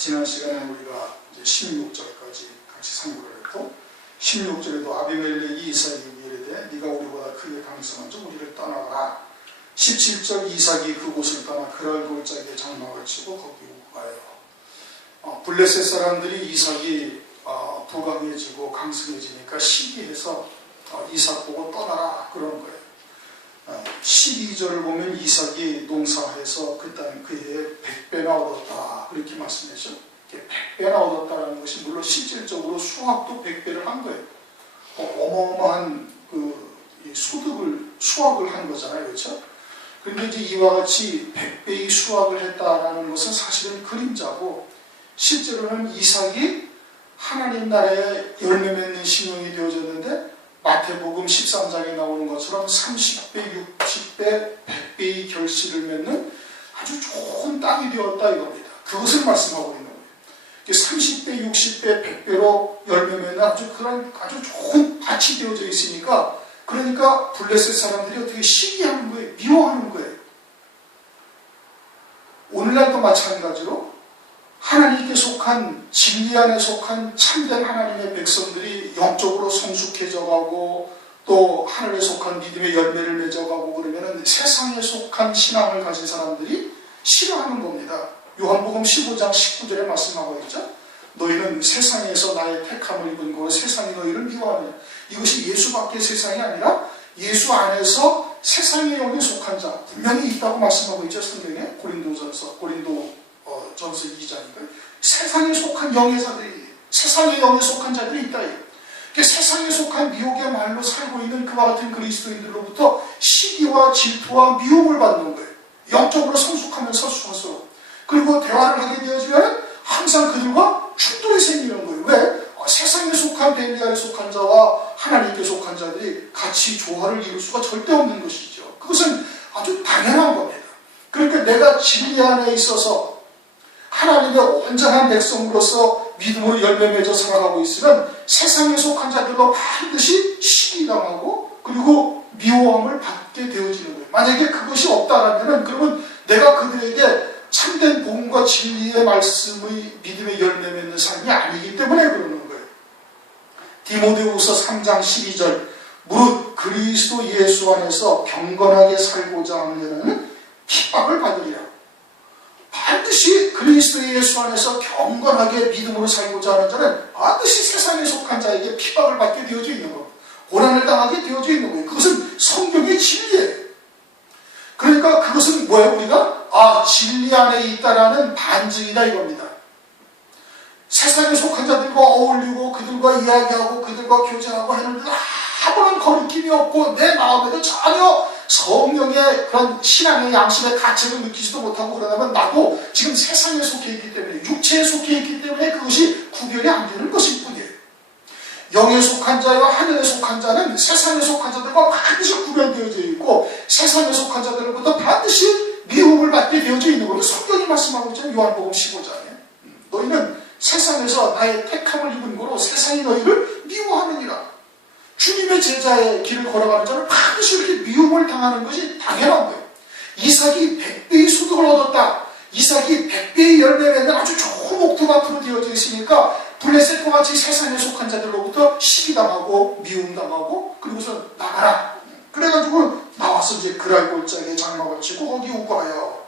지난 시간에 우리가 이제 16절까지 같이 상고를 했고 16절에도 아비멜렉이 이삭에게 이르되 네가 우리보다 크게 강성한 자 우리를 떠나가라. 17절 이삭이 그곳을 떠나 그랄 골짜기에 장막을 치고 거기 우거하여 블레셋 사람들이 이삭이 부강해지고 강성해지니까 시기해서 이삭 보고 떠나라 그러는 거예요. 12절을 보면 이삭이 농사해서 그 땅 그 해에 100배나 얻었다 그렇게 말씀하죠. 100배나 얻었다는 것이 물론 실질적으로 수확도 100배를 한 거예요. 어마어마한 그 수확을 한 거잖아요, 그렇죠? 그런데 이제 이와 같이 100배의 수확을 했다라는 것은 사실은 그림자고 실제로는 이삭이 하나님 나라에 열매 맺는 신용이 되어졌는데 마태복음 13장에 나오는 것처럼 30배, 60배, 100배의 결실을 맺는 아주 좋은 땅이 되었다 이겁니다. 그것을 말씀하고 있는 거예요. 30배, 60배, 100배로 열매 맺는 아주 좋은 밭이 되어져 있으니까 그러니까 블레셋 사람들이 어떻게 시기하는 거예요. 미워하는 거예요. 오늘날도 마찬가지로 하나님께 속한 진리 안에 속한 참된 하나님의 백성들이 영적으로 성숙해져가고 또 하늘에 속한 믿음의 열매를 맺어가고 그러면은 세상에 속한 신앙을 가진 사람들이 싫어하는 겁니다. 요한복음 15장 19절에 말씀하고 있죠. 너희는 세상에서 나의 택함을 입은 거로 세상이 너희를 미워하느냐. 이것이 예수밖에 세상이 아니라 예수 안에서 세상의 영에 속한 자 분명히 있다고 말씀하고 있죠. 성경에 고린도전서 2장이니까 세상에 속한 영예자들이 세상의 영에 속한 자들이 있다. 세상에 속한 미혹의 말로 살고 있는 그와 같은 그리스도인들로부터 시기와 질투와 미움을 받는 거예요. 영적으로 성숙하면 설수할수록. 그리고 대화를 하게 되어지면 항상 그들과 충돌이 생기는 거예요. 왜? 세상에 속한 벨리알에 속한 자와 하나님께 속한 자들이 같이 조화를 이룰 수가 절대 없는 것이죠. 그것은 아주 당연한 겁니다. 그러니까 내가 진리 안에 있어서 하나님의 온전한 백성으로서 믿음으로 열매 맺어 살아가고 있으면 세상에 속한 자들과 반드시 시기당하고 그리고 미워함을 받게 되어지는 거예요. 만약에 그것이 없다라면 그러면 내가 그들에게 참된 복음과 진리의 말씀의 믿음의 열매 맺는 삶이 아니기 때문에 그러는 거예요. 디모데후서 3장 12절 무릇 그리스도 예수 안에서 경건하게 살고자 하는 핍박을 받으리라. 반드시 그리스도 예수 안에서 경건하게 믿음으로 살고자 하는 자는 반드시 세상에 속한 자에게 핍박을 받게 되어져 있는 겁니다. 고난을 당하게 되어져 있는 거예요. 그것은 성경의 진리예요. 그러니까 그것은 뭐예요? 우리가 진리 안에 있다라는 반증이다 이겁니다. 세상에 속한 자들과 어울리고 그들과 이야기하고 그들과 교제하고 하는데도 아무런 거리낌이 없고 내 마음에도 전혀 성령의 그런 신앙의 양심의 가책을 느끼지도 못하고 그러다면 나도 지금 세상에 속해 있기 때문에 육체에 속해 있기 때문에 그것이 구별이 안 되는 것일 뿐이에요. 영에 속한 자와 하늘에 속한 자는 세상에 속한 자들과 반드시 구별되어져 있고 세상에 속한 자들로부터 반드시 미움을 받게 되어져 있는 거예요. 성경이 말씀하고 있잖아요. 요한복음 15장에 너희는 세상에서 나의 택함을 입은 거로 세상이 너희를 미워하느니라. 주님의 제자의 길을 걸어가는 자는 반드시 이렇게 미움을 당하는 것이 당연한 거예요. 이삭이 100배의 소득을 얻었다. 이삭이 100배의 열매 맺는 아주 좋은 옥토밭으로 되어져 있으니까 블레셋과 같이 세상에 속한 자들로부터 시기당하고 미움당하고 그리고서 나가라. 그래가지고 나와서 이제 그랄 골짜기에 장막을 치고 거기 우거하여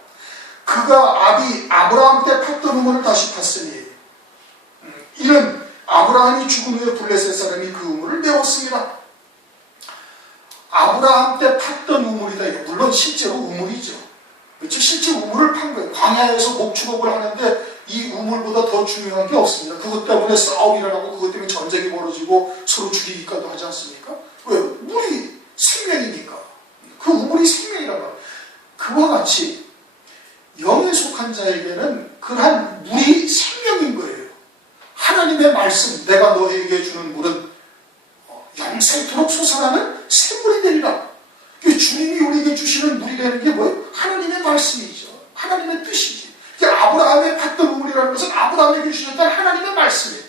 그가 아브라함 때 팠던 우물을 다시 팠으니 이는 아브라함이 죽은 후에 블레셋 사람이 그 우물을 메웠습니다. 아브라함 때 팠던 우물이다. 물론 실제로 우물이죠. 그렇죠? 실제 우물을 판 거예요. 광야에서 목축업을 하는데 이 우물보다 더 중요한 게 없습니다. 그것 때문에 싸움이 일어나고 그것 때문에 전쟁이 벌어지고 서로 죽이기까지 하지 않습니까? 왜? 물이 생명이니까. 그 우물이 생명이란 말이에요. 그와 같이 영에 속한 자에게는 그러한 물이 생명인 거예요. 하나님의 말씀, 내가 너에게 주는 물은 영생토록 솟아나는 샘물이 되리라. 주님이 우리에게 주시는 물이라는 게 뭐예요? 하나님의 말씀이죠. 하나님의 뜻이지. 아브라함의 팠던 우물이라는 것은 아브라함에게 주셨던 하나님의 말씀이에요.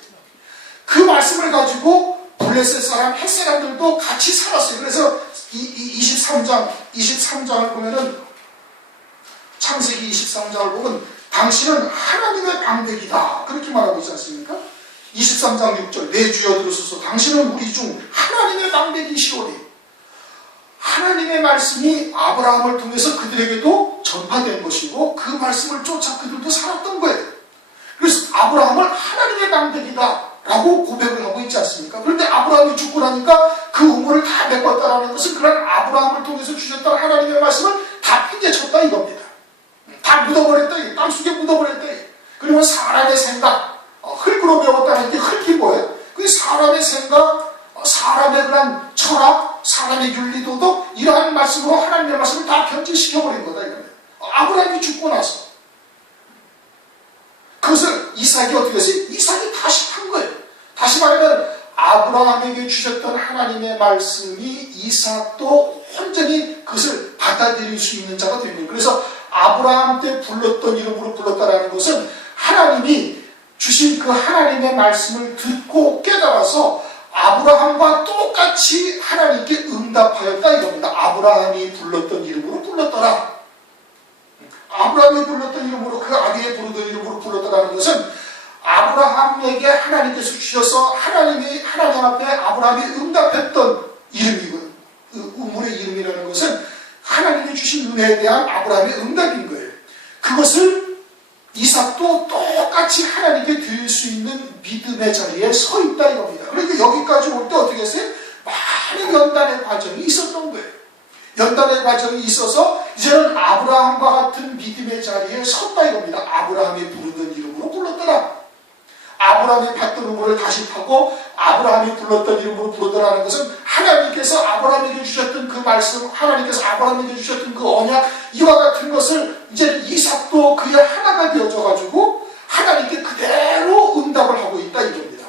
그 말씀을 가지고 블레셋 사람, 헷 사람들도 같이 살았어요. 그래서 23장을 보면은 창세기 23장을 보면 당신은 하나님의 방백이다. 그렇게 말하고 있지 않습니까? 23장 6절 내 주여 들으소서 당신은 우리 중 하나님의 방백이시오니. 하나님의 말씀이 아브라함을 통해서 그들에게도 전파된 것이고 그 말씀을 쫓아 그들도 살았던 거예요. 그래서 아브라함을 하나님의 방백이다 라고 고백을 하고 있지 않습니까? 그런데 아브라함이 죽고 나니까 그 우물을 다 메꿨다라는 것은 그런 아브라함을 통해서 주셨던 하나님의 말씀을 다 팽개쳤다 이겁니다. 다 묻어버렸다. 땅속에 묻어버렸다. 그러면 사람의 생각, 흙으로 배웠다는 게 흙이 뭐예요? 그 사람의 생각, 사람의 그런 철학, 사람의 윤리도덕 이러한 말씀으로 하나님의 말씀을 다 변질시켜버린 거다 이거예요. 아브라함이 죽고 나서 그것을 이삭이 어떻게 했어요? 이삭이 다시 판 거예요. 다시 말하면 아브라함에게 주셨던 하나님의 말씀이 이삭도 온전히 그것을 받아들일 수 있는 자가 된 거예요. 그래서 아브라함 때 불렀던 이름으로 불렀다라는 것은 하나님이 주신 그 하나님의 말씀을 듣고 깨달아서 아브라함과 똑같이 하나님께 응답하였다 이겁니다. 아브라함이 불렀던 이름으로 불렀더라. 아브라함이 불렀던 이름으로 그 아비의 부르던 이름으로 불렀다라는 것은 아브라함에게 하나님께서 주셔서 하나님 앞에 아브라함이 응답했던 이름이고 우물의 이름이라는 것은 하나님이 주신 은혜에 대한 아브라함의 응답인 거예요. 그것을 이삭도 똑같이 하나님께 드릴 수 있는 믿음의 자리에 서 있다 이겁니다. 그러니까 여기까지 올 때 어떻게 했어요? 많은 연단의 과정이 있었던 거예요. 연단의 과정이 있어서 이제는 아브라함과 같은 믿음의 자리에 섰다 이겁니다. 아브라함이 부르던 이름으로 불렀더라. 아브라함이 팠던 우물을 다시 파고 아브라함이 불렀던 이름으로 부르더라는 것은 하나님께서 아브라함에게 주셨던 그 말씀, 하나님께서 아브라함에게 주셨던 그 언약, 이와 같은 것을 이제 이삭도 그의 하나가 되어져 가지고 하나님께 그대로 응답을 하고 있다 이겁니다.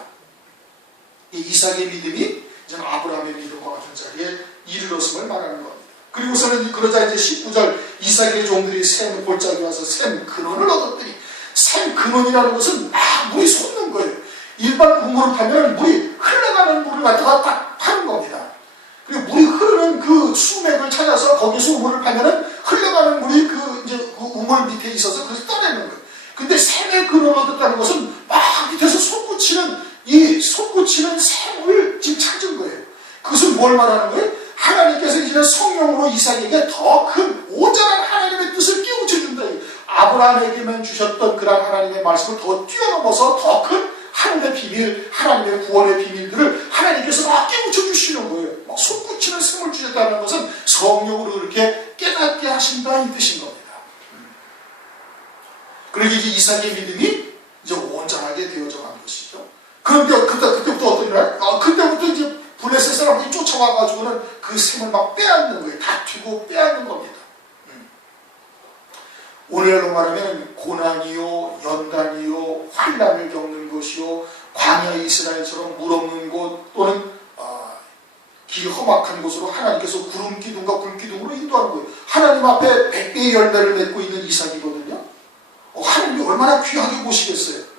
이 이삭의 믿음이 이제 아브라함의 믿음과 같은 자리에 이르렀음을 말하는 겁니다. 그리고서는 그러자 이제 19절 이삭의 종들이 샘 골짜기 와서 샘 근원을 얻었더니, 샘 근원이라는 것은 막 물이 솟는 거예요. 일반 우물을 파면 물이 흘러가는 물을 갖다가 딱 파는 겁니다. 그리고 물이 흐르는 그 수맥을 찾아서 거기서 우물을 파면은 흘러가는 물이 그 우물 밑에 있어서 그것을 떠내는 거예요. 근데 샘의 근원을 얻었다는 것은 막 밑에서 솟구치는 샘을 지금 찾은 거예요. 그것은 뭘 말하는 거예요? 하나님께서 이제 성령으로 이삭에게 더 큰 오전한 하나님의 뜻을 깨우쳐준다. 아브라함에게만 주셨던 그런 하나님의 말씀을 더 뛰어넘어서 더 큰 하나님의 비밀, 하나님의 구원의 비밀들을 하나님께서 막 깨우쳐 주시는 거예요. 막 솟구치는 샘을 주셨다는 것은 성령으로 그렇게 깨닫게 하신다 이 뜻인 겁니다. 그러게 이제 이삭의 믿음이 이제 온전하게 되어져 간 것이죠. 그런데 그때부터 어떤 일? 그때부터 이제 블레셋 사람들이 쫓아와가지고는 그 샘을 막 빼앗는 거예요. 다투고 빼앗는 겁니다. 오늘날로 말하면 고난이요, 연단이요, 환난을 겪는 것이요, 광야 이스라엘처럼 물 없는 곳 또는 길 험악한 곳으로 하나님께서 구름 기둥과 불 기둥으로 인도하는 거예요. 하나님 앞에 100배의 열매를 맺고 있는 이삭이거든요. 하나님이 얼마나 귀하게 보시겠어요.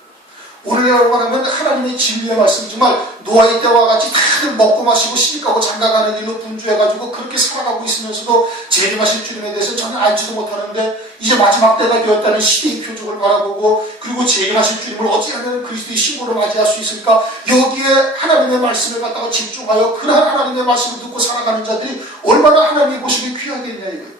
오늘날로 말하면 하나님의 진리의 말씀, 정말 노아의 때와 같이 다들 먹고 마시고 시집가고 장가가는 일로 분주해가지고 그렇게 살아가고 있으면서도 재림하실 주님에 대해서 전혀 알지도 못하는데 이제 마지막 때가 되었다는 시대의 표적을 바라보고, 그리고 재림하실 주님을 어찌하면 그리스도의 신부로 맞이할 수 있을까, 여기에 하나님의 말씀을 갖다가 집중하여 그러한 하나님의 말씀을 듣고 살아가는 자들이 얼마나 하나님이 보시기 귀하겠냐 이거예요.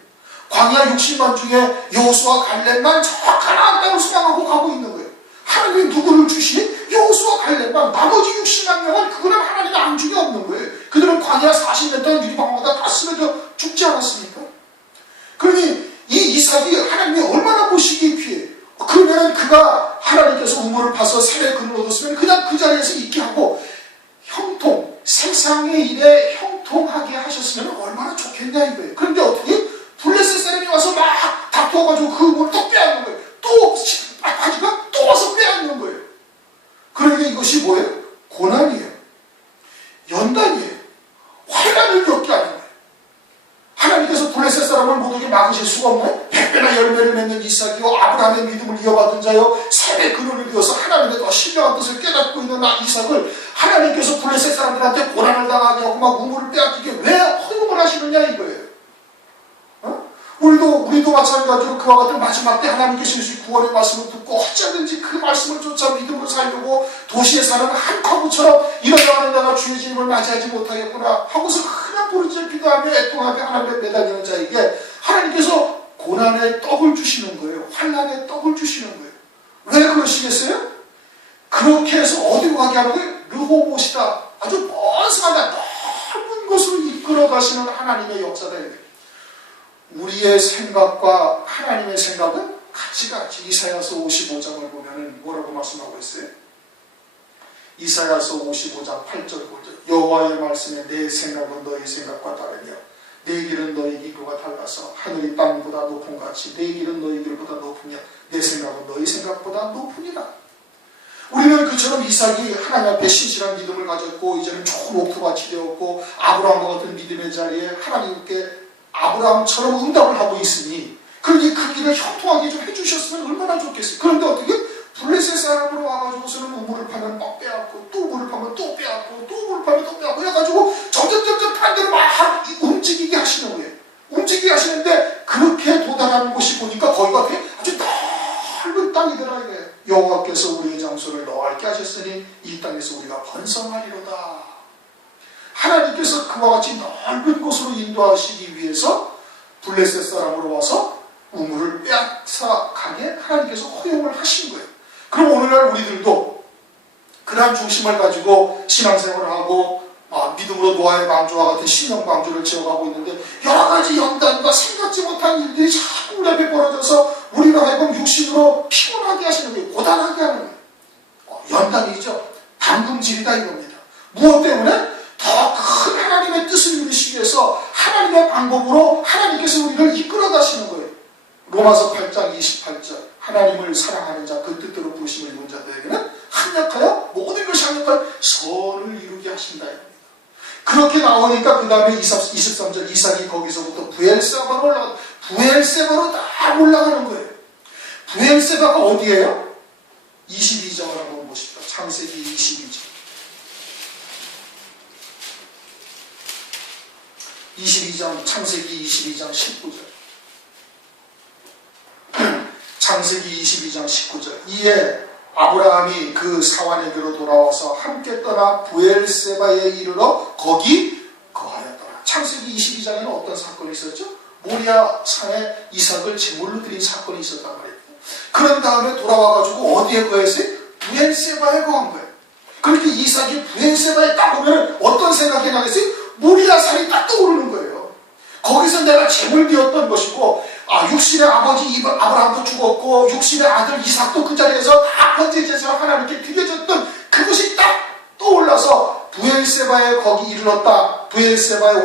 광야 60만 중에 여호수아 갈렙만 저 가나안 땅을 소망하고 가고 있는 거예요. 하나님이 누구를 주시니? 여호수아 갈렙만. 나머지 60만 명은 그거는 하나님이 안중이 없는 거예요. 그들은 광야 40년 동안 유리방마다 다 쓰러져 죽지 않았습니까? 그러니 이 이삭이 하나님이 얼마나 보시기에 귀해. 그러면 그가 하나님께서 우물을 파서 샘의 근을 얻었으면 그냥 그 자리에서 있게 하고 세상의 일에 형통하게 하셨으면 얼마나 좋겠냐 이거예요. 그런데 어떻게? 블레셋 사람이 와서 막 다투어가지고 그 우물을 또 빼앗는 거예요. 또 하니까 또 와서 빼앗는 거예요. 그러니까 이것이 뭐예요? 고난이에요. 연단이에요. 환난을 겪게 하는 거예요. 하나님께서 블레셋 사람을 못 오게 막으실 수가 없나요? 100배나 열매를 맺는 이삭이요, 아브라함의 믿음을 이어받은 자요, 샘의 근원을 이어서 하나님의 더 신령한 뜻을 깨닫고 있는 이삭을 하나님께서 블레셋 사람들한테 고난을 당하게 하고 막 우물을 빼앗기게 왜 허용을 하시느냐 이거예요. 우리도 마찬가지로 그와 같은 마지막 때 하나님께서 주신 구원의 말씀을 듣고 어쩌든지 그 말씀을 쫓아 믿음으로 살려고 도시에 사는 한 과부처럼 이러다가는 내가 주의 주님을 맞이하지 못하겠구나 하고서 그냥 부르짖어 기도하며 애통하며 하나님에 매달리는 자에게 하나님께서 고난의 떡을 주시는 거예요. 환난의 떡을 주시는 거예요. 왜 그러시겠어요? 그렇게 해서 어디로 가게 하는 거예요? 르호봇이다. 아주 먼 산에 넓은 곳으로 이끌어 가시는 하나님의 역사다. 우리의 생각과 하나님의 생각은 같이 이사야서 55장을 보면 뭐라고 말씀하고 있어요? 이사야서 55장 8절 9절 여호와의 말씀에 내 생각은 너희 생각과 다르며 내 길은 너희 길과 달라서 하늘이 땅보다 높은 같이 내 길은 너희 길보다 높으며 내 생각은 너희 생각보다 높으니라. 우리는 그처럼 이삭이 하나님 앞에 신실한 믿음을 가졌고 이제는 좋은 옥토밭이 되었고 아브라함과 같은 믿음의 자리에 하나님께 아브라함처럼 응답을 하고 있으니 그러니 그 길을 형통하게 좀 해주셨으면 얼마나 좋겠어요. 그런데 어떻게 블레셋 사람으로 와가지고서는 우물을 파면 막 빼앗고 또 우물을 파면 또 빼앗고 또 우물을 파면 또 빼앗고 해가지고 점점 반대로 막 움직이게 하시는 거예요. 움직이게 하시는데 그렇게 도달하는 곳이 보니까 거기가 어떻게 아주 넓은 땅이더라 이게. 여호와께서 우리의 장소를 넓게 하셨으니 이 땅에서 우리가 번성하리로다. 하나님께서 그와 같이 넓은 곳으로 인도하시기 위해서 블레셋 사람으로 와서 우물을 빼앗아 가게 하나님께서 허용을 하신 거예요. 그럼 오늘날 우리들도 그러한 중심을 가지고 신앙생활을 하고 믿음으로 노아의 방주와 같은 신령 방주를 지어가고 있는데 여러 가지 연단과 생각지 못한 일들이 자꾸 우리 앞에 벌어져서 우리가 하여금 육신으로 피곤하게 하시는 거예요. 고단하게 하는 거예요. 연단이죠. 담금질이다 이겁니다. 무엇 때문에? 더 큰 하나님의 뜻을 이루시기 위해서 하나님의 방법으로 하나님께서 우리를 이끌어 가시는 거예요. 로마서 8장 28절 하나님을 사랑하는 자 그 뜻대로 부르심을 입은 자들에게는 합력하여 모든 것이 합력하여 선을 이루게 하신다. 그렇게 나오니까 그 다음에 23절 이삭이 거기서부터 부엘세바로 올라가 부엘세바로 다 올라가는 거예요. 부엘세바가 어디예요? 22장을 한번 보십시오. 창세기 22장 22장 창세기 22장 19절 창세기 22장 19절 이에 아브라함이 그 사환에게로 돌아와서 함께 떠나 부엘세바에 이르러 거기 거하였더라. 창세기 22장에는 어떤 사건이 있었죠? 모리아 산에 이삭을 제물로 드린 사건이 있었단 말이에요. 그런 다음에 돌아와가지고 어디에 거했어요? 부엘세바에 거한 거예요. 그렇게 이삭이 부엘세바에 딱 오면 어떤 생각이 나겠어요? 모리아 산이 딱 떠오르는 거예요. 거기서 내가 제물 되었던 것이고 육신의 아버지 아브라함도 죽었고 육신의 아들 이삭도 그 자리에서 다 번제제사를 하나님께 드려졌던 그것이 딱 떠올라서 부엘세바에 거기 이르렀다. 부엘세바에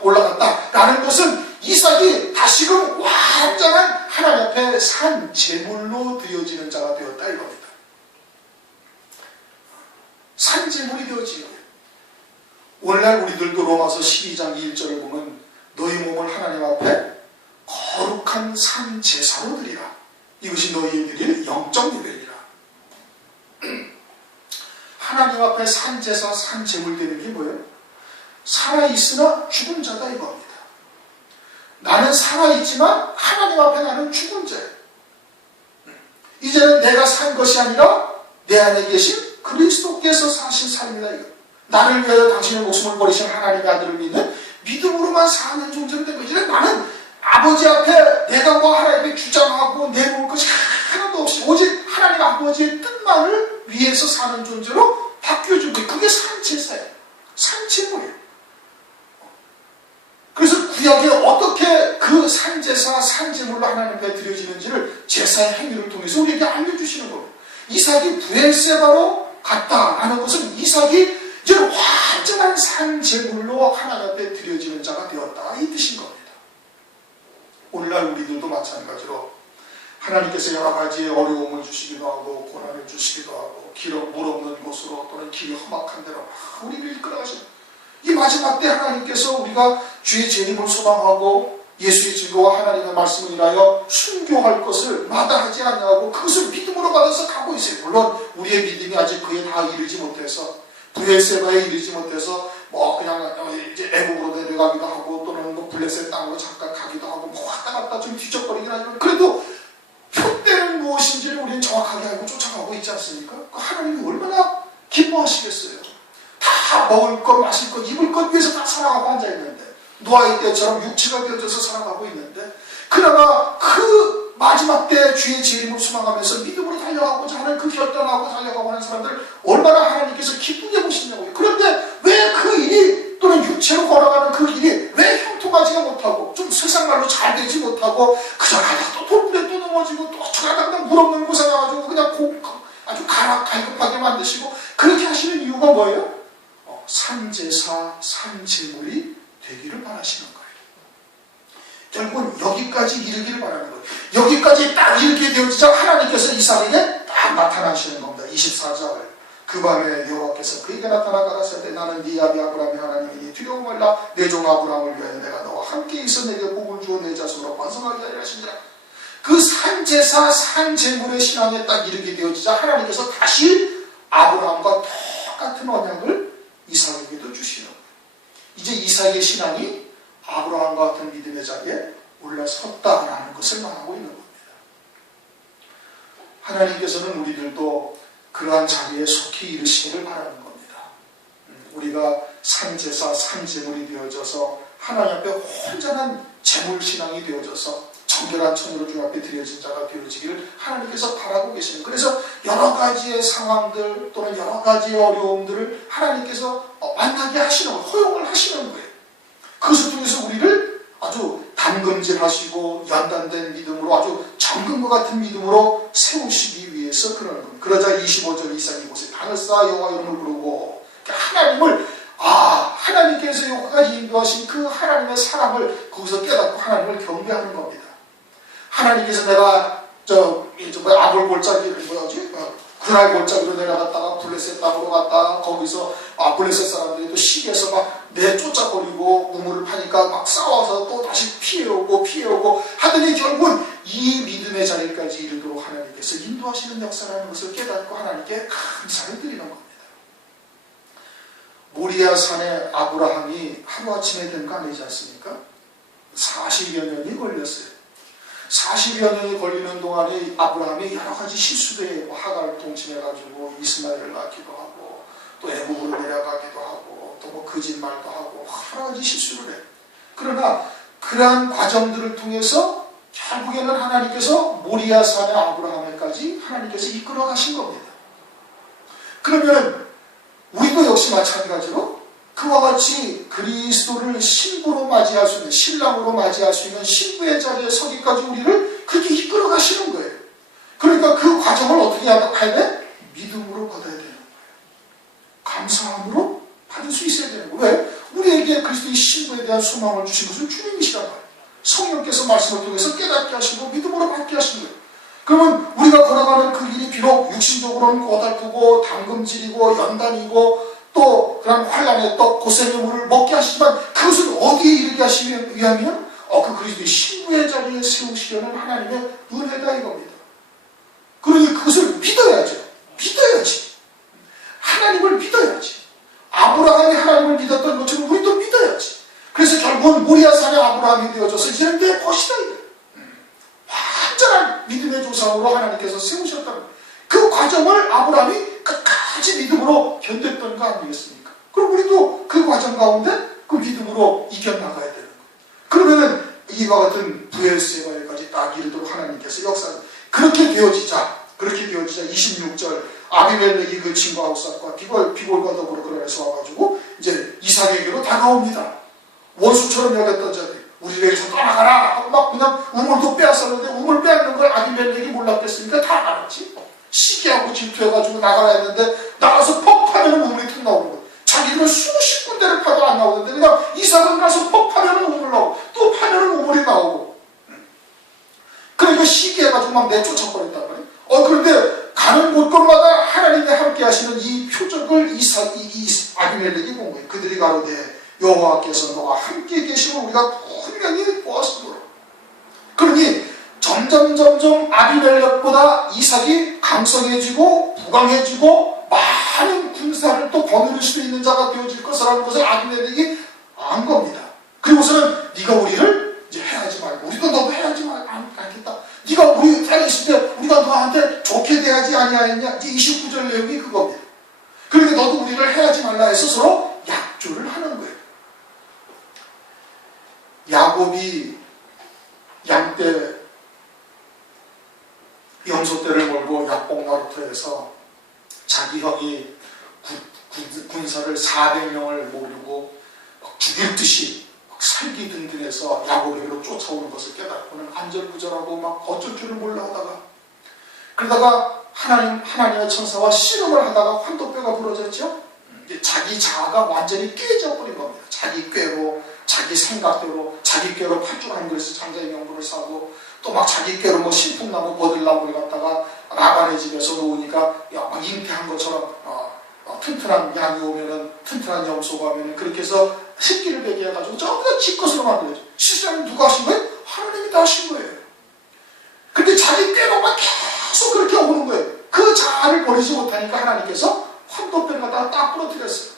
올라갔다. 라는 것은 이삭이 다시금 완전한 하나님 앞에 산 제물로 드려지는 자가 되었다 이겁니다. 산 제물이 되어지는 거예요. 오늘날 우리들도 로마서 12장 1절을 보면 너희 몸을 하나님 앞에 거룩한 산 제사로 드리라. 이것이 너희들의 영적 예배이라. 하나님 앞에 산 제사, 산 제물 드리는 게 뭐예요? 살아있으나 죽은 자다 이겁니다. 나는 살아있지만 하나님 앞에 나는 죽은 자예요. 이제는 내가 산 것이 아니라 내 안에 계신 그리스도께서 사신 삶이다 이거. 나를 위하여 당신의 목숨을 버리신 하나님의 아들을 믿는 믿음으로만 사는 존재인데 이제는 나는 아버지 앞에 내가 뭐 하나님께 주장하고 내놓을 것이 하나도 없이 오직 하나님 아버지의 뜻만을 위해서 사는 존재로 바뀌어준 거예요. 그게 산제사예요. 산제물이에요. 그래서 구약에 어떻게 그 산제사, 산제물로 하나님 앞에 드려지는지를 제사의 행위를 통해서 우리에게 알려주시는 겁니다. 이삭이 부엘세바로 갔다라는 것은 이삭이 이제 완전한 산제물로 하나님 앞에 드려지는 자가 되었다 이 뜻인 겁니다. 오늘날 우리들도 마찬가지로 하나님께서 여러 가지의 어려움을 주시기도 하고 고난을 주시기도 하고 물 없는 곳으로 또는 길이 험악한 데로 우리를 이끌어가시는 이 마지막 때 하나님께서 우리가 주의 재림을 소망하고 예수의 증거와 하나님의 말씀을 인하여 순교할 것을 마다하지 않냐고 그것을 믿음으로 받아서 가고 있어요. 물론 우리의 믿음이 아직 그에 다 이르지 못해서 부엘세바에 이르지 못해서 그냥 이제 애국으로 내려가기도 하고 또는 블레셋 땅으로 잠깐 가기도 하고 왔다 갔다 하다가 좀 뒤적거리긴 하지만 그래도 표대는 무엇인지를 우리는 정확하게 알고 쫓아가고 있지 않습니까? 하나님이 얼마나 기뻐하시겠어요. 다 먹을 것, 마실 것, 입을 것 위해서 다 살아가고 앉아있는데 노아의 때처럼 육체가 되어져서 살아가고 있는데 그나마 그 마지막 때 주의 재림을 소망하면서 믿음으로 달려가고자 하는 그 결단하고 달려가고 하는 사람들 얼마나 하나님께서 기쁘게 보시냐고요. 그런데 왜 그 일이 또는 육체로 걸어가는 그 길이 왜 형통하지가 못하고 좀 세상 말로 잘 되지 못하고 그저 가다가 또 돌불에 또 넘어지고 또 저가다가 그냥 물 없는 곳에 나가지고 그냥 아주 갈급하게 만드시고 그렇게 하시는 이유가 뭐예요? 산제사, 산제물이 되기를 바라시는 거예요. 결국은 여기까지 이르기를 바라는 거예요. 여기까지 딱 이르게 되어지자 하나님께서 이삭에게 딱 나타나시는 겁니다. 24절 그 밤에 여호와께서 그에게 나타나 가라사대 나는 네 아비 아브라함의 하나님이니 두려워 말라 내 종 아브라함을 위하여 내가 너와 함께 있어 내게 복을 주어 내 자손으로 번성하게 하리라 하시니라. 그 산제사 산제물의 신앙에 딱 이르게 되어지자 하나님께서 다시 아브라함과 똑같은 언약을 이삭에게도 주시는 거예요. 이제 이삭의 신앙이 아브라함과 같은 믿음의 자리에 올라섰다라는 것을 말하고 있는 겁니다. 하나님께서는 우리들도 그러한 자리에 속히 이르시기를 바라는 겁니다. 우리가 산제사 산제물이 되어져서 하나님 앞에 온전한 제물신앙이 되어져서 정결한 천으로 주 앞에 드려진 자가 되어지기를 하나님께서 바라고 계시는, 그래서 여러 가지의 상황들 또는 여러 가지의 어려움들을 하나님께서 만나게 하시는 거예요. 허용을 하시는 거예요. 그것을 통해서 우리를 아주 담금질하시고 연단된 믿음으로 아주 정금과 같은 믿음으로 세우시기 위해서 그러는 겁니다. 그러자 25절 이상이 보세요. 하늘사 여호와 이름을 부르고 하나님을 하나님께서 여기까지 인도하신 그 하나님의 사랑을 거기서 깨닫고 하나님을 경배하는 겁니다. 하나님께서 내가 아볼 골짜기를 뭐지? 그날 골짜기로 내려갔다가 블레셋 땅으로 갔다가 거기서 블레셋 사람들이 또 시기해서 막 내쫓아버리고 우물을 파니까 막 싸워서 또 다시 피해오고 하더니 결국은 이 믿음의 자리까지 이르도록 하나님께서 인도하시는 역사라는 것을 깨닫고 하나님께 감사를 드리는 겁니다. 모리아 산에 아브라함이 하루아침에 된 거 아니지 않습니까? 40여 년이 걸렸어요. 40여 년이 걸리는 동안에 아브라함이 여러 가지 실수도 해요. 하가를 동침해가지고 이스마엘을 낳기도 하고 또 애국으로 내려가기도 하고 또 뭐 거짓말도 하고 여러 가지 실수를 해요. 그러나 그러한 과정들을 통해서 결국에는 하나님께서 모리아 산의 아브라함에까지 하나님께서 이끌어 가신 겁니다. 그러면 우리도 역시 마찬가지로 그와 같이 그리스도를 신부로 맞이할 수 있는, 신랑으로 맞이할 수 있는 신부의 자리에 서기까지 우리를 그렇게 이끌어 가시는 거예요. 그러니까 그 과정을 어떻게 해야 돼? 믿음으로 받아야 되는 거예요. 감사함으로 받을 수 있어야 되는 거예요. 왜? 우리에게 그리스도의 신부에 대한 소망을 주신 것은 주님이시란 말이에요. 성령께서 말씀을 통해서 깨닫게 하시고 믿음으로 받게 하신 거예요. 그러면 우리가 걸어가는 그 길이 비록 육신적으로는 고달프고 담금질이고 연단이고 또 그런 환란의 떡 고생의 물을 먹게 하시지만 그것을 어디에 이르게 하시기 위하면 그 그리스도의 신부의 자리에 세우시려는 하나님의 은혜다 이겁니다. 그러니 그것을 믿어야지. 하나님을 믿어야지. 아브라함이 하나님을 믿었던 것처럼 우리도 믿어야지. 그래서 결국은 모리아 산에 아브라함이 되어져서 이제는 내 것이다 이거예요. 완전한 믿음의 조상으로 하나님께서 세우셨다는 그 과정을 아브라함이 끝까지 믿음으로 견뎠던 거 아니겠습니까? 그럼 우리도 그 과정 가운데 그 믿음으로 이겨나가야 되는 거예요. 그러면은 이와 같은 부엘세바에까지 딱 이르도록 하나님께서 역사를 그렇게 되어지자 26절 아비멜렉이 그 친구 아우삿과 비골과 더불어 그라에서 와가지고 이제 이삭에게로 다가옵니다. 원수처럼 여겼던 자들 우리에게서 떠나가라 하고 막 그냥 우물도 빼앗았는데 우물 빼앗는 걸 아비멜렉이 몰랐겠습니까? 다 알았지. 시기하고 질투해가지고 나가라 했는데 나가서 퍽 파면 우물이 툭 나오는 거예요. 자기는 수십 군데를 파도 안 나오는데 그냥 이삭은 가서 퍽 파면 우물 나오고 또 파면 우물이 나오고 그러니까 시기해가지고 막 내쫓아버렸단 말이에요. 그런데 가는 곳곳마다 하나님이 함께 하시는 이 표적을 아비멜렉이 본 거예요. 그들이 가로되 여호와께서 너와 함께 계시고 우리가 분명히 보았으므로. 그러니 점점 아비멜렉보다 이삭이 강성해지고 부강해지고 많은 군사를 또 거느릴 수 있는 자가 되어질 것이라는 것을 아비멜렉이 안 겁니다. 그리고서는 네가 우리를 이제 해하지 말고 우리도 너도 해하지 말고 했냐? 이제 29절 내용이 그겁니다. 그러니까 너도 우리를 해하지 말라 해서 서로 약조를 하는 거예요. 야곱이 양떼 염소떼를 몰고 약복나루터에서 자기 형이 군사를 400명을 모으고 죽일 듯이 살기 든든해서 야곱에게로 쫓아오는 것을 깨닫고는 안절부절하고 막 어쩔 줄을 몰라 하다가, 그러다가 하나님의 천사와 씨름을 하다가 환도뼈가 부러졌죠. 자기 자아가 완전히 깨져버린 겁니다. 자기 꾀로, 자기 생각대로, 자기 꾀로 팥죽 한 그릇에 장자의 명분을 사고, 또 막 자기 꾀로 뭐 신풍나무, 버들나무를 갖다가 라반의 집에서 놓으니까 막 잉태한 것처럼 튼튼한 양이 오면은, 튼튼한 염소가 오면은 그렇게 해서 새끼를 베게 해가지고 전부 다 지 것으로 만들어져. 실제로는 누가 하신 거예요? 하나님이 다 하신 거예요. 근데 자기 꾀로만 계속 그렇게 오는 거예요. 그 자아를 버리지 못하니까 하나님께서 환도뼈를 갖다가 딱 부러뜨렸어요.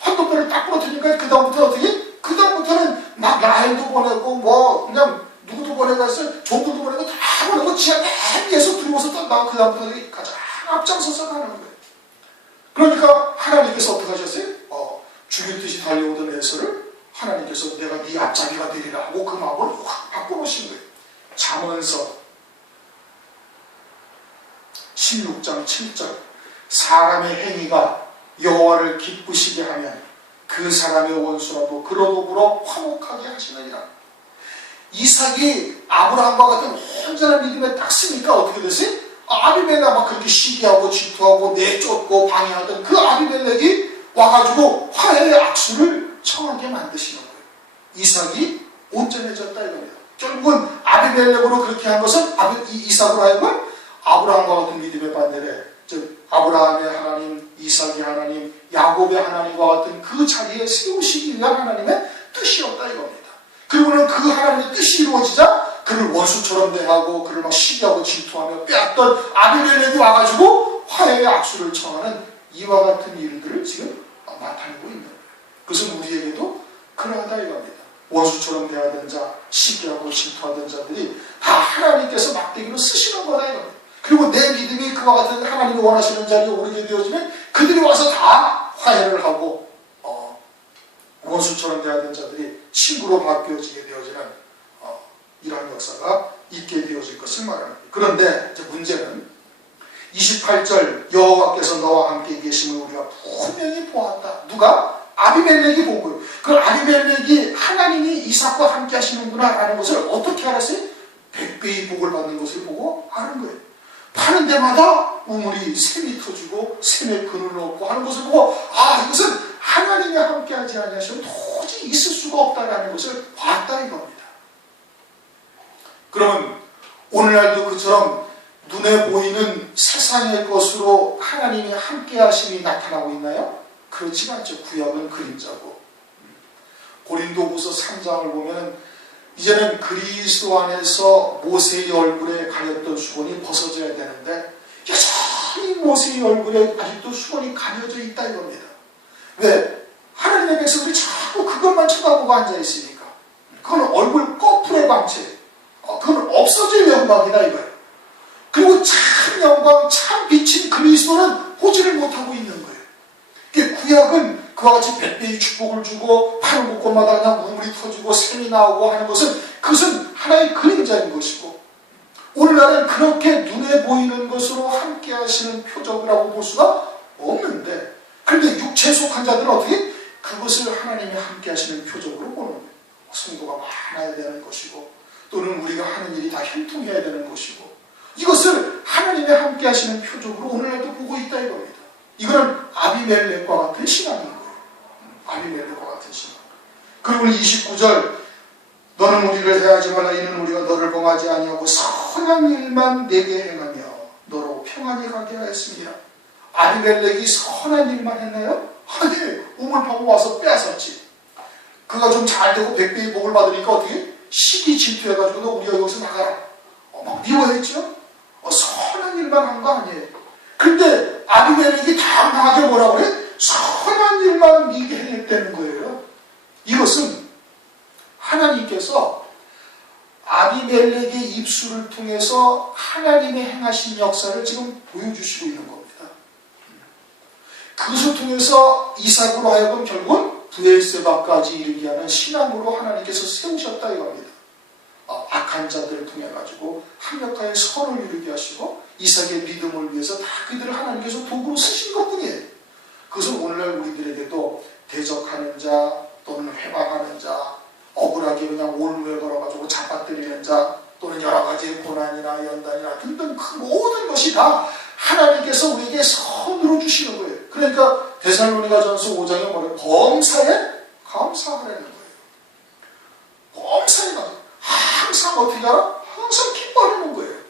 환도뼈를 딱 부러뜨리니까 그다음부터 어떻게? 그다음부터는 막 라헬도 보내고 뭐 그냥 누구도 보내가서 종들도 보내고 다 보내고 지하 맨 위에서 들어와서 떤다고 그다음부터 가장 앞장서서 가는 거예요. 그러니까 하나님께서 어떻게 하셨어요? 죽일 듯이 달려오던 에서를 하나님께서 내가 네 앞잡이가 되리라 하고 그 마음을 확 바꿔놓으신 거예요. 잠언서 16장 7절 사람의 행위가 여호와를 기쁘시게 하면 그 사람의 원수라도 그로 더불어 화목하게 하시느니라. 이삭이 아브라함과 같은 온전한 믿음에 딱 쓰니까 어떻게 됐어요? 아비멜렉 막 그렇게 시기하고 질투하고 내쫓고 방해하던 그 아비멜렉이 와가지고 화해의 악수를 청하게 만드시는 거예요. 이삭이 온전해졌다 이겁니다. 결국은 아비멜렉으로 그렇게 한 것은 이삭으로 하여금 아브라함과 같은 믿음의 반대래, 즉 아브라함의 하나님, 이삭의 하나님, 야곱의 하나님과 같은 그 자리에 세우시기 위한 하나님의 뜻이었다 이겁니다. 그리고는 그 하나님의 뜻이 이루어지자 그를 원수처럼 대하고 그를 막 시기하고 질투하며 빼앗던 아비멜렉이 와가지고 화해의 악수를 청하는 이와 같은 일들을 지금 나타내고 있는 거예요. 그것은 우리에게도 그러하다 이겁니다. 원수처럼 대하던 자, 시기하고 질투하던 자들이 다 하나님께서 막대기로 쓰시는 거다 이겁니다. 그리고 내 믿음이 그와 같은 하나님이 원하시는 자리에 오르게 되어지면 그들이 와서 다 화해를 하고 원수처럼 대하던 자들이 친구로 바뀌어지게 되어지는 이러한 역사가 있게 되어질 것을 말합니다. 그런데 이제 문제는 28절 여호와께서 너와 함께 계심을 우리가 분명히 보았다. 누가? 아비멜렉이 본 거예요. 그 아비멜렉이 하나님이 이삭과 함께 하시는구나 라는 것을 어떻게 알았어요? 100배의 복을 받는 것을 보고 아는 거예요. 파는 데마다 우물이 샘이 터지고 샘에 그늘을 얻고 하는 것을 보고 이것은 하나님이 함께 하지 아니하시면 도저히 있을 수가 없다라는 것을 봤다 이겁니다. 그러면 오늘날도 그처럼 눈에 보이는 세상의 것으로 하나님이 함께 하심이 나타나고 있나요? 그렇지 않죠. 구약은 그림자고. 고린도후서 3장을 보면 이제는 그리스도 안에서 모세의 얼굴에 가렸던 수건이 벗어져야 되는데 여전히 모세의 얼굴에 아직도 수건이 가려져 있다 이겁니다. 왜? 하나님의 백성들이 자꾸 그것만 쳐다보고 앉아있으니까. 그건 얼굴 꺼풀의 광채, 그건 없어질 영광이다 이거예요. 그리고 참 영광, 참 빛인 그리스도는 보지를 못하고 있는 거예요. 구약은 그와 같이 100배의 축복을 주고 파는 곳곳마다 그냥 우물이 터지고 샘이 나오고 하는 것은 그것은 하나의 그림자인 것이고, 오늘날은 그렇게 눈에 보이는 것으로 함께 하시는 표적이라고 볼 수가 없는데, 그런데 육체에 속한 자들은 어떻게? 그것을 하나님이 함께 하시는 표적으로 보는 거예요. 성도가 많아야 되는 것이고, 또는 우리가 하는 일이 다 형통해야 되는 것이고, 이것을 하나님이 함께 하시는 표적으로 오늘날도 보고 있다 이겁니다. 이거는 아비멜렉과 같은 신앙인 거예요. 아비멜렉과 같은 신앙. 그리고 29절 너는 우리를 해하지 말라. 이는 우리가 너를 범하지 아니하고 선한 일만 내게 행하며 너로 평안히 가게 하였습니다. 아비멜렉이 선한 일만 했나요? 아니, 우물 파고 와서 빼앗았지. 그가 좀 잘되고 100배의 복을 받으니까 어떻게? 시기 질투해가지고 너 우리가 여기서 나가라. 막 미워했죠? 선한 일만 한 거 아니에요. 근데 아비멜렉이 당당하게 뭐라고 그래? 선한 일만 이게 해냈다는 거예요. 이것은 하나님께서 아비멜렉의 입술을 통해서 하나님의 행하신 역사를 지금 보여주시고 있는 겁니다. 그것을 통해서 이삭으로 하여금 결국은 브엘세바까지 이르게 하는 신앙으로 하나님께서 세우셨다 이겁니다. 악한 자들을 통해 가지고 합력하여 선을 이루게 하시고 이삭의 믿음을 위해서 다 그들을 하나님께서 도구로 쓰신 것뿐이에요. 그것은 오늘날 우리들에게도 대적하는 자 또는 회방하는 자, 억울하게 그냥 올무에 걸어가지고 잡아뜨리는 자, 또는 여러 가지의 고난이나 연단이나 등등 그 모든 것이 다 하나님께서 우리에게 선으로 주시는 거예요. 그러니까 데살로니가전서 5장에 뭐래요? 범사에 감사하라는 거예요. 범사에 감사. 항상 어떻게 알아? 항상 기뻐하는 거예요.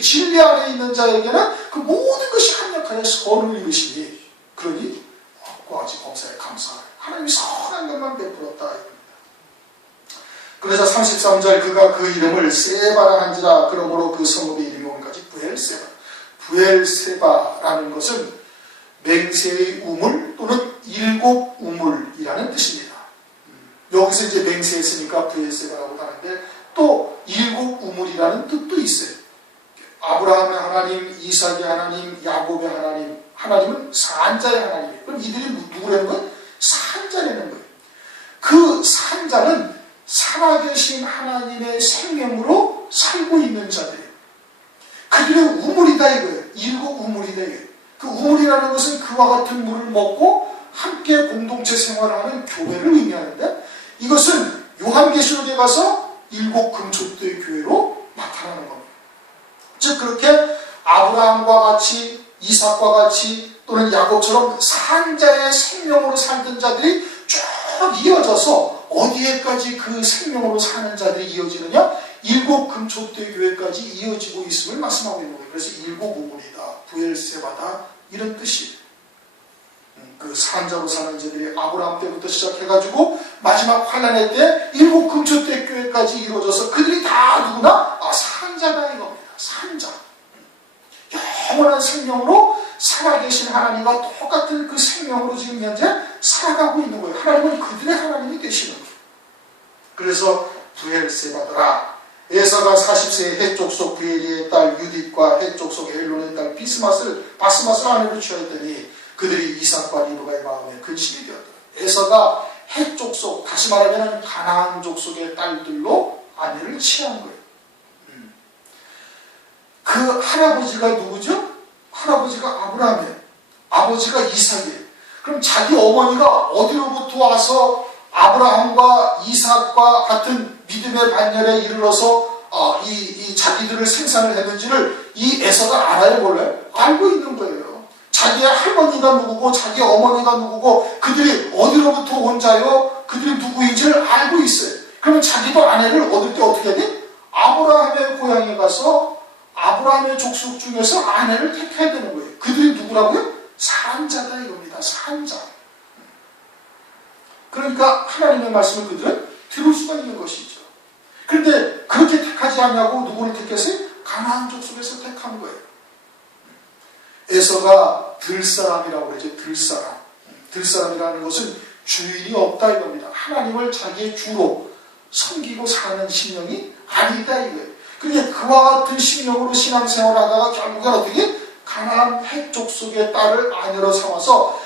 진리 안에 있는 자에게는 그 모든 것이 합력하여 선을 이루시니 그러니 과지 범사에 감사하라. 하나님이 선한 것만 베풀었다. 그래서 33절 그가 그 이름을 세바라 한지라. 그러므로 그 성읍의 이름이 오늘까지 부엘세바. 부엘세바라는 것은 맹세의 우물 또는 일곱 우물이라는 뜻입니다. 여기서 이제 맹세했으니까 부엘세바라고 하는데 또 일곱 우물이라는 뜻도 있어요. 아브라함의 하나님, 이삭의 하나님, 야곱의 하나님, 하나님은 산자의 하나님이에요. 그럼 이들이 누구라는 거예요? 산자라는 거예요. 그 산자는 살아계신 하나님의 생명으로 살고 있는 자들이에요. 그들의 우물이다 이거예요. 일곱 우물이다 이거예요. 그 우물이라는 것은 그와 같은 물을 먹고 함께 공동체 생활을 하는 교회를 의미하는데 이것은 요한계시록에 가서 일곱 금초대의 교회로 나타나는 겁니다. 즉 그렇게 아브라함과 같이 이삭과 같이 또는 야곱처럼 산자의 생명으로 살던 자들이 쭉 이어져서 어디에까지 그 생명으로 사는 자들이 이어지느냐? 일곱 금초대 교회까지 이어지고 있음을 말씀하고 있는 거예요. 그래서 일곱 우물이다, 부엘세바다 이런 뜻이에요. 그 산자로 사는 자들이 아브라함 때부터 시작해가지고 마지막 환란의 때 일곱 금초대 교회까지 이루어져서 그들이 다 누구나 산자다 이겁니다. 산자. 영원한 생명으로 살아계신 하나님과 똑같은 그 생명으로 지금 현재 살아가고 있는 거예요. 하나님은 그들의 하나님이 되시는 거예요. 그래서 부엘세바더라. 에사가 40세에 헷족속 부엘리의 딸 유딧과 헷족속 엘론의 딸 바스맛을 아내로 취하였더니 그들이 이삭과 리브가의 마음에 근심이 되었더라. 에사가 헷족속, 다시 말하면 가나안 족속의 딸들로 아내를 취한 거예요. 그 할아버지가 누구죠? 할아버지가 아브라함이에요. 아버지가 이삭이에요. 그럼 자기 어머니가 어디로부터 와서 아브라함과 이삭과 같은 믿음의 반열에 이르러서 이 자기들을 생산을 했는지를 이 에서가 알아요, 몰라요? 알고 있는 거예요. 자기의 할머니가 누구고 자기 어머니가 누구고 그들이 어디로부터 온 자요, 그들이 누구인지를 알고 있어요. 그러면 자기도 아내를 얻을 때 어떻게 해야 돼? 아브라함의 고향에 가서 아브라함의 족속 중에서 아내를 택해야 되는 거예요. 그들이 누구라고요? 산자다 이겁니다. 산자. 그러니까 하나님의 말씀을 그들은 들을 수가 있는 것이죠. 그런데 그렇게 택하지 않냐고 누구를 택했어요? 가나안 족속에서 택한 거예요. 에서가 들사람이라고 그러죠. 들사람. 들사람이라는 것은 주인이 없다 이겁니다. 하나님을 자기의 주로 섬기고 사는 심령이 아니다 이거예요. 그러니까 그와 같은 심령으로 신앙생활을 하다가 결국은 어떻게 가나안 헷족속의 딸을 아내로 삼아서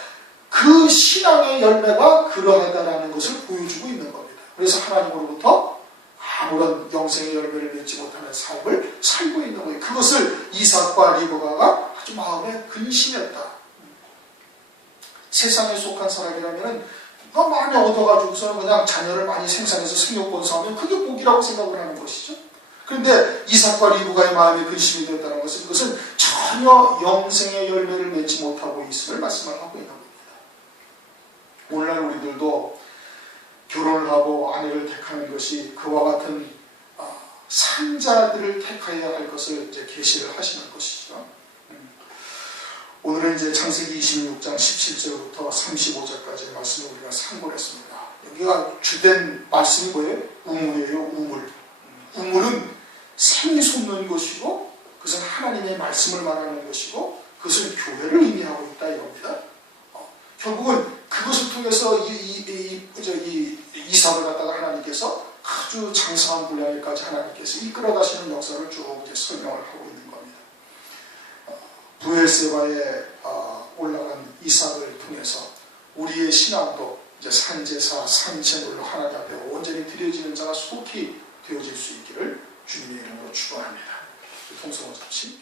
그 신앙의 열매가 그러하다라는 것을 보여주고 있는 겁니다. 그래서 하나님으로부터 아무런 영생의 열매를 맺지 못하는 삶을 살고 있는 거예요. 그것을 이삭과 리브가가 아주 마음에 근심했다. 세상에 속한 사람이라면 많이 얻어가지고서는 그냥 자녀를 많이 생산해서 생육번성하면 그게 복이라고 생각을 하는 것이죠. 그런데 이삭과 리브가의 마음에 근심이 되었다는 것은 그것은 전혀 영생의 열매를 맺지 못하고 있음을 말씀을 하고 있는 겁니다. 오늘날 우리들도 결혼을 하고 아내를 택하는 것이 그와 같은 산자들을 택하여야 할 것을 이제 계시를 하시는 것이죠. 오늘은 이제 창세기 26장 17절부터 35절까지의 말씀을 우리가 참고를 했습니다. 여기가 주된 말씀이 뭐예요? 우물이에요. 우물. 우물은 생이 솟는 것이고 그것은 하나님의 말씀을 말하는 것이고 그것은 교회를 의미하고 있다 이겁니다. 결국은 그것을 통해서 이삭을 갖다가 하나님께서 아주 장성한 분량에까지 하나님께서 이끌어 가시는 역사를 쭉 이제 설명을 하고 있는 겁니다. 브엘세바에 올라간 이삭을 통해서 우리의 신앙도 이제 산제사, 산제물로 하나님 앞에 온전히 드려지는 자가 속히 되어질 수 있기를 주님의 이름으로 축원합니다. 통성호 잡시